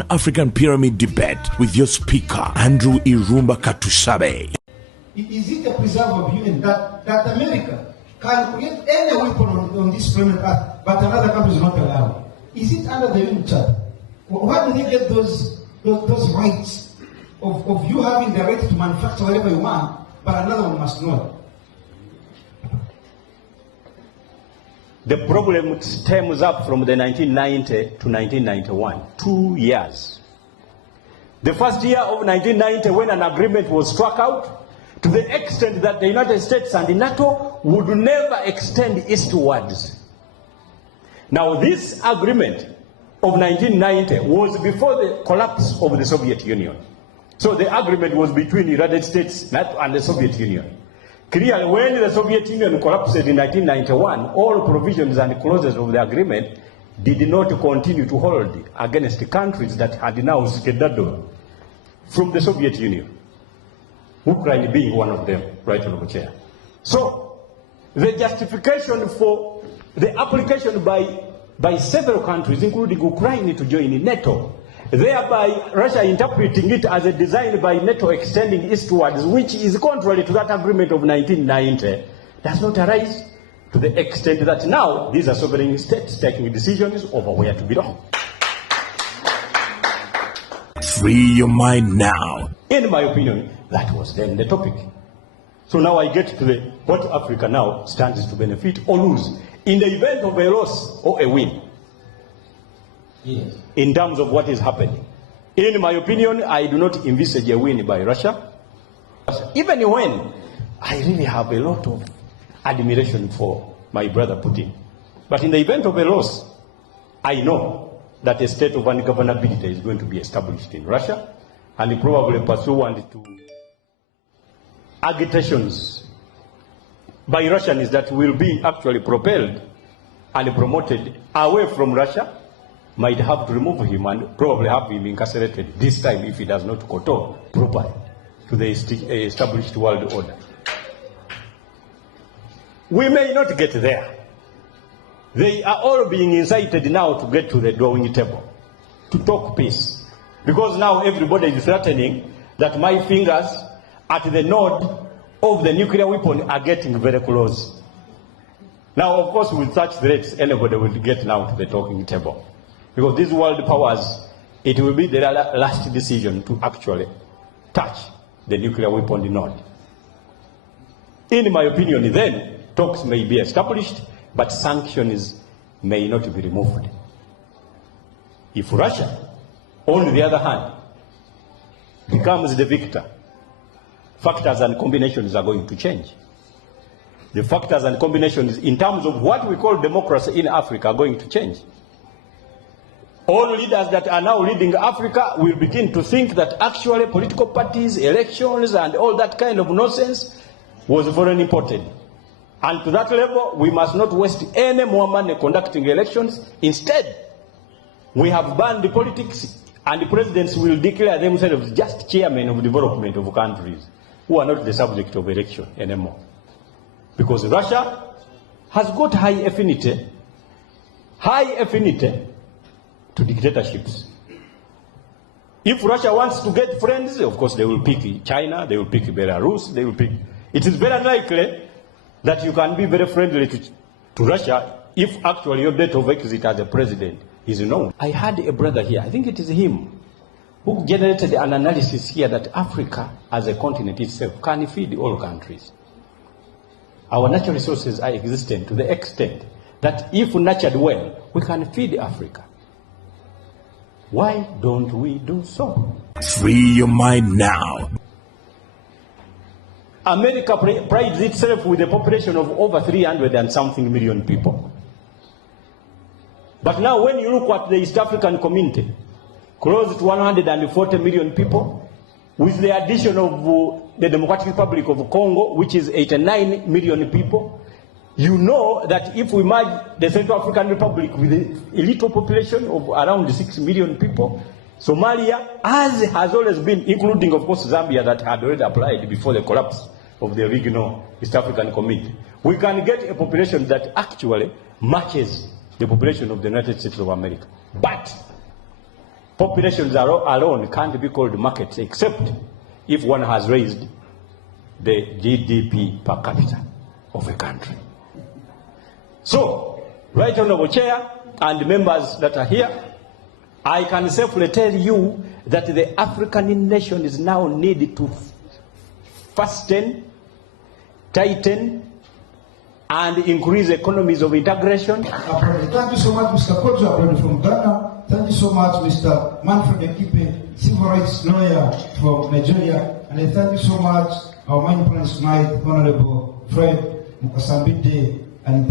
Pan-African Pyramid Debate with your speaker, Andrew Irumba Katusabe. Is it a preserve view in that America can create any weapon on this planet Earth, but another country is not allowed? Is it under the UN Charter? Why do they get those rights of you having the right to manufacture whatever you want, but another one must not? The problem stems up from the 1990 to 1991, 2 years. The first year of 1990, when an agreement was struck out, to the extent that the United States and the NATO would never extend eastwards. Now, this agreement of 1990 was before the collapse of the Soviet Union. So the agreement was between the United States and the Soviet Union. Clearly, when the Soviet Union collapsed in 1991, all provisions and clauses of the agreement did not continue to hold against countries that had now skedaddled from the Soviet Union. Ukraine being one of them, right, Honorable Chair. So, the justification for the application by several countries, including Ukraine, to join NATO, thereby Russia interpreting it as a design by NATO extending eastwards, which is contrary to that agreement of 1990, does not arise to the extent that now these are sovereign states taking decisions over where to belong. Free your mind now. In my opinion, that was then the topic. So now I get to what Africa now stands to benefit or lose in the event of a loss or a win. Yes. In terms of what is happening. In my opinion, I do not envisage a win by Russia. Even when I really have a lot of admiration for my brother Putin. But in the event of a loss, I know that a state of ungovernability is going to be established in Russia, and probably pursuant to agitations by Russians that will be actually propelled and promoted away from Russia, might have to remove him and probably have him incarcerated this time if he does not kowtow properly to the established world order. We may not get there. They are all being incited now to get to the drawing table, to talk peace. Because now everybody is threatening that my fingers at the node of the nuclear weapon are getting very close. Now, of course, with such threats, anybody will get now to the talking table. Because these world powers, it will be the last decision to actually touch the nuclear weapon node. In my opinion, then, talks may be established, but sanctions may not be removed. If Russia, on the other hand, becomes the victor, factors and combinations are going to change. The factors and combinations in terms of what we call democracy in Africa are going to change. All leaders that are now leading Africa will begin to think that actually political parties, elections, and all that kind of nonsense was very important. And to that level, we must not waste any more money conducting elections. Instead, we have banned the politics, and the presidents will declare themselves just chairmen of development of countries who are not the subject of election anymore. Because Russia has got high affinity to dictatorships. If Russia wants to get friends, of course they will pick China, they will pick Belarus, they will pick. It is very likely that you can be very friendly to Russia if actually your date of exit as a president is known. I had a brother here, I think it is him, who generated an analysis here that Africa as a continent itself can feed all countries. Our natural resources are existent to the extent that if nurtured well, we can feed Africa. Why don't we do so? Free your mind now. America prides itself with a population of over 300 and something million people. But now when you look at the East African community, close to 140 million people, with the addition of the Democratic Republic of Congo, which is 89 million people, you know that if we merge the Central African Republic with a little population of around 6 million people, Somalia, as has always been, including of course Zambia that had already applied before the collapse of the regional East African Community, we can get a population that actually matches the population of the United States of America. But Populations alone can't be called markets except if one has raised the GDP per capita of a country. So, Right Honorable Chair and members that are here, I can safely tell you that the African nations now need to fasten, tighten, and increase economies of integration. Thank you so much, Mr. Kojo from Ghana. Thank you so much, Mr. Manfred Mukasa, civil rights lawyer from Nigeria. And thank you so much, our main planner tonight, Honorable Fred Mukasa Mbidde, and